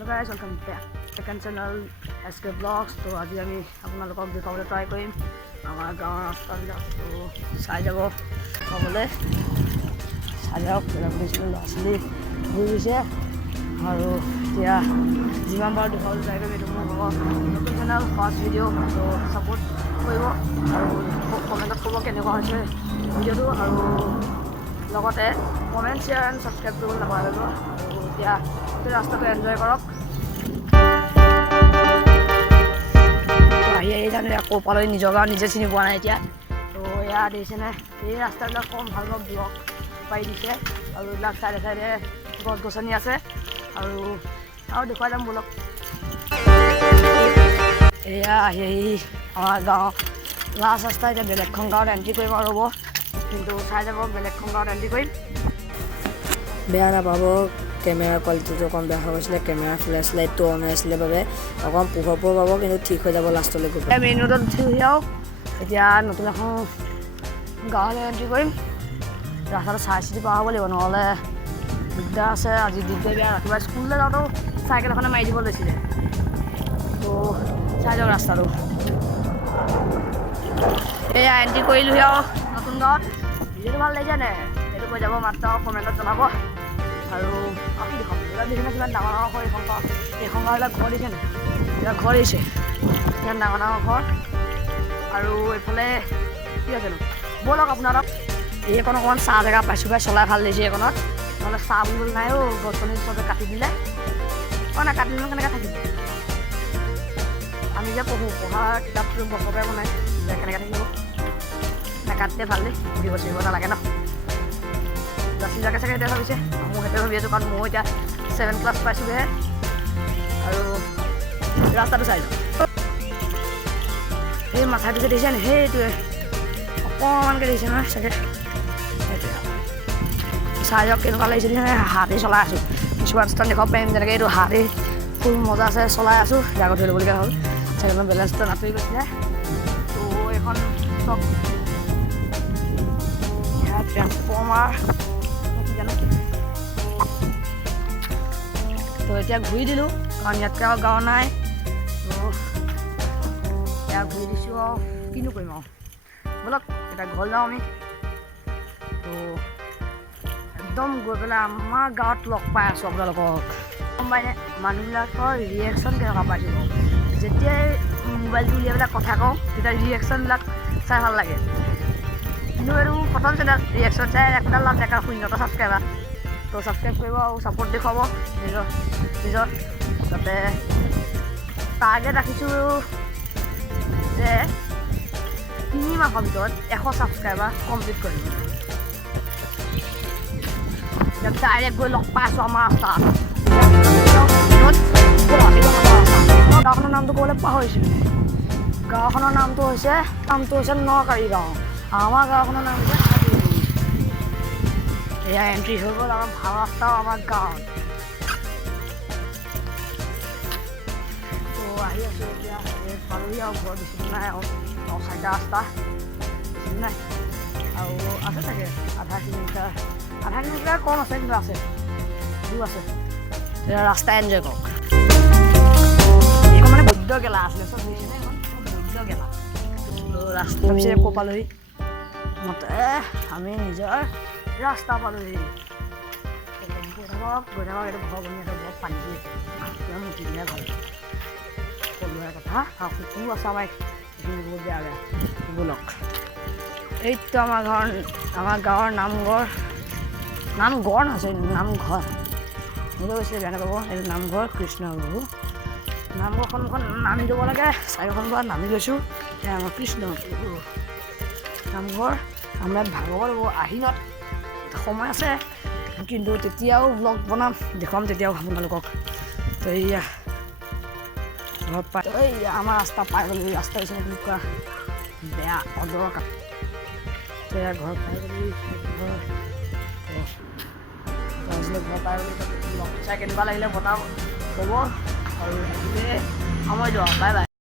Hello guys, welcome back to second channel SK Vlogs. তো আজি আমি আপোনালোকক দেখাবলৈ ট্ৰাই কৰিম আমাৰ গাঁৱৰ ৰাস্তাবিলাক। তো চাই যাব চাবলৈ চাই যাওক ল'ৰা ছোৱালী ঘূৰি গৈছে আৰু এতিয়া যিমান বাৰু দেখাবলৈ ট্ৰাই কৰিম। এইটো মোৰ নতুন চেনেল ফাৰ্ষ্ট ভিডিঅ', তো ছাপোৰ্ট কৰিব আৰু কমেণ্টত ক'ব কেনেকুৱা হৈছে ভিডিঅ'টো, আৰু লগতে কমেণ্ট শ্বেয়াৰ এণ্ড ছাবস্ক্ৰাইব কৰিবলৈ নাপাহৰিব। আৰু এতিয়া গোটেই ৰাস্তাটো এনজয় কৰক। আহি জানে আকৌ পালৈ নিজৰ গাঁও নিজে চিনি পোৱা নাই এতিয়া। তো এয়া দেখিছেনে, এই ৰাস্তাবিলাক কম ভাল ভাল ব্লক পাই দিছে আৰু এইবিলাক চাইডে চাইডে গছ গছনি আছে আৰু দেখুৱাই যাম বলক। এয়া আহি আমাৰ গাঁও লাষ্ট ৰাস্তা। এতিয়া বেলেগখন গাঁৱত এণ্ট্ৰি কৰিম আৰু ৰ'ব, কিন্তু চাই যাব বেলেগখন গাঁৱত এণ্ট্ৰি কৰিম। বেয়া নাপাব, কেমেৰা কোৱালিটিটো অকণ বেয়া হৈ গৈছিলে, কেমেৰা ফ্লেছ লাইটটো অন হৈ আছিলে বাবে অকণ পোহৰ পাব, কিন্তু ঠিক হৈ যাব লাষ্টলৈ গৈ। মেইন ৰোডত উঠি আৰু এতিয়া নতুন এখন গাঁৱলৈ এণ্ট্ৰি কৰিম। ৰাস্তাটো চাই চিতি পাৰ হ'ব লাগিব, নহ'লে দিগদাৰ আছে। আজি দিগদাৰ বেয়া, ৰাতিপুৱা স্কুললৈ যাওঁতেও চাইকেল এখনে মাৰি দিব লৈছিলে। তো চাই যাওক ৰাস্তাটো। এয়া এণ্ট্ৰি কৰিলোঁহি আৰু নতুন গাঁৱত। ভিডিঅ'টো ভাল লাগিছে নে সেইটো কৈ যাব মাত্ৰ কমেণ্টত জনাব। আৰু কি দেখোন এইবিলাক দেখিছে কিমান ডাঙৰ ডাঙৰ ঘৰ। এইখন গাঁৱবিলাক ঘৰ দিছে নে, এইবিলাক ঘৰ দিছে ইমান ডাঙৰ ডাঙৰ ঘৰ। আৰু এইফালে কি আছেনো ব'লক আপোনালোক এইকণ অকণমান চাহ জেগা পাইছোঁ পাই, চলাই ভাল লাগিছে এইকণত। নহ'লে চাহ বুলিবলৈ নাই অ', গছ গছনি চবে কাটি দিলে। অঁ নাই কাটি দিলে কেনেকৈ থাকিব, আমি যে পঢ়া কিতাপটো বছৰতে বনাই যে কেনেকৈ থাকিব। নাকাটিলে ভাল দেই, দিব চিব নালাগে ন। জাকে চাগে এতিয়া ভাবিছে, মোৰ সেইটোৱে ভাবি আছোঁ, কাৰণ মই এতিয়া 7 ক্লাছ পাইছোঁগৈহে। আৰু ৰাস্তাটো চাই যাওঁ, সেই মাথাটো যে দেখিছে নে, সেইটোৱে অকণমানকৈ দেখিছে নহয় চাগে। সেইটোৱে চাই যাওক কেনেকুৱা লাগিছে দেখিছে। হাতী চলাই আছোঁ, কিছুমান স্থান দেখাব পাৰিম যেনেকৈ এইটো হাতী ফুল মজা আছে চলাই আছোঁ। জাগত ধৰি ল'বলগীয়া হ'ল, চাইকেলৰ বেলেঞ্চটো নাটৰি গৈছিলে। তো এইখন চব ট্ৰেন্সফৰ্মাৰ কি জানো। তো এতিয়া ঘূৰি দিলোঁ, কাৰণ ইয়াতকৈ আৰু গাঁও নাই। তো এতিয়া ঘূৰি দিছোঁ আৰু কিনো কৰিম আৰু ব'লক এতিয়া ঘৰ যাওঁ আমি। তো একদম গৈ পেলাই আমাৰ গাঁৱত লগ পাই আছোঁ আপোনালোকক। গম পাইনে মানুহবিলাকৰ ৰিয়েকশ্যন কেনেকুৱা পাইছোঁ বাৰু। যেতিয়াই মোবাইলটো উলিয়াই পেলাই কথা কওঁ তেতিয়া ৰিয়েকশ্যনবিলাক চাই ভাল লাগে। কিন্তু এইটো প্ৰথম চেনেল ৰিয়েকশ্যন চাই একোডাল লাভ ডেকা শূন্যতা ছাবস্ক্ৰাইবাৰ। তো ছাবস্ক্ৰাইব কৰিব আৰু ছাপোৰ্ট দেখুৱাব নিজৰ যাতে টাৰ্গেট ৰাখিছোঁ যে 3 মাহৰ ভিতৰত 100 ছাবস্ক্ৰাইবাৰ কমপ্লিট কৰিম। এতিয়া ডাইৰেক্ট গৈ লগ পাই আছোঁ আমাৰ ৰাস্তাত। গাঁওখনৰ নামটো ক'বলৈ পাহৰিছিলোঁ। গাঁওখনৰ নামটো হৈছে নকাৰী গাঁও। আমাৰ গাঁওখনৰ নাম হৈছে এয়া এণ্ট্ৰি হৈ গ'ল আমাৰ ভাল ৰাস্তাও আমাৰ গাঁৱত। তো আহি আছোঁ এতিয়া পালোহি আৰু ঘৰ বেছি নাই আৰু 9-4টা ৰাস্তা বেছি নাই আৰু আছে চাগে আধা কিলোমিটাৰ কম আছে, কিন্তু আছে দূৰ আছে। এতিয়া ৰাস্তা এনজয় কৰক। এইখন মানে বৈদ্য গেলা আছিলে, চব বুজিছেনে, এইখন বৈদ্য গেলা ৰাস্তা পিছে ক'ৰ পালোহি মতে আমি নিজৰ ৰাস্তা পালোহি। গৈ থাকক এইটো ঘৰ বনি আছে, ঘৰত পানী দি মুঠি দিলে ভাল সকলোৰে কথা। আৰু কুকুৰো আছে আমাৰ এইখিনি বহুত বেয়া ব'লক। এইটো আমাৰ গাঁৱৰ নামঘৰ নহয়, নামঘৰ মোলৈ গৈছিলে বেয়া নাপাব। এইটো নামঘৰ কৃষ্ণগুৰু। নামঘৰ সন্মুখত নামি যাব লাগে, চাৰিখন পৰা নামি গৈছোঁ। এয়া আমাৰ কৃষ্ণগুৰু নামঘৰ। আমাৰ ভাগৱত আহিনত সময় আছে, কিন্তু তেতিয়াও ব্লগ বনাম দেখুৱাম তেতিয়াও আপোনালোকক। তো এয়া ঘৰ পাই আমাৰ ৰাস্তা পাই গ'লো। ৰাস্তা হৈছে এনেকুৱা বেয়া অদৰকাৰ। তো এয়া ঘৰ পাই গ'লো, ঘৰ পাই গ'লো। লগ চাই কেনেকুৱা লাগিলে বনাব ক'ব আৰু সময় যোৱা বাই বাই।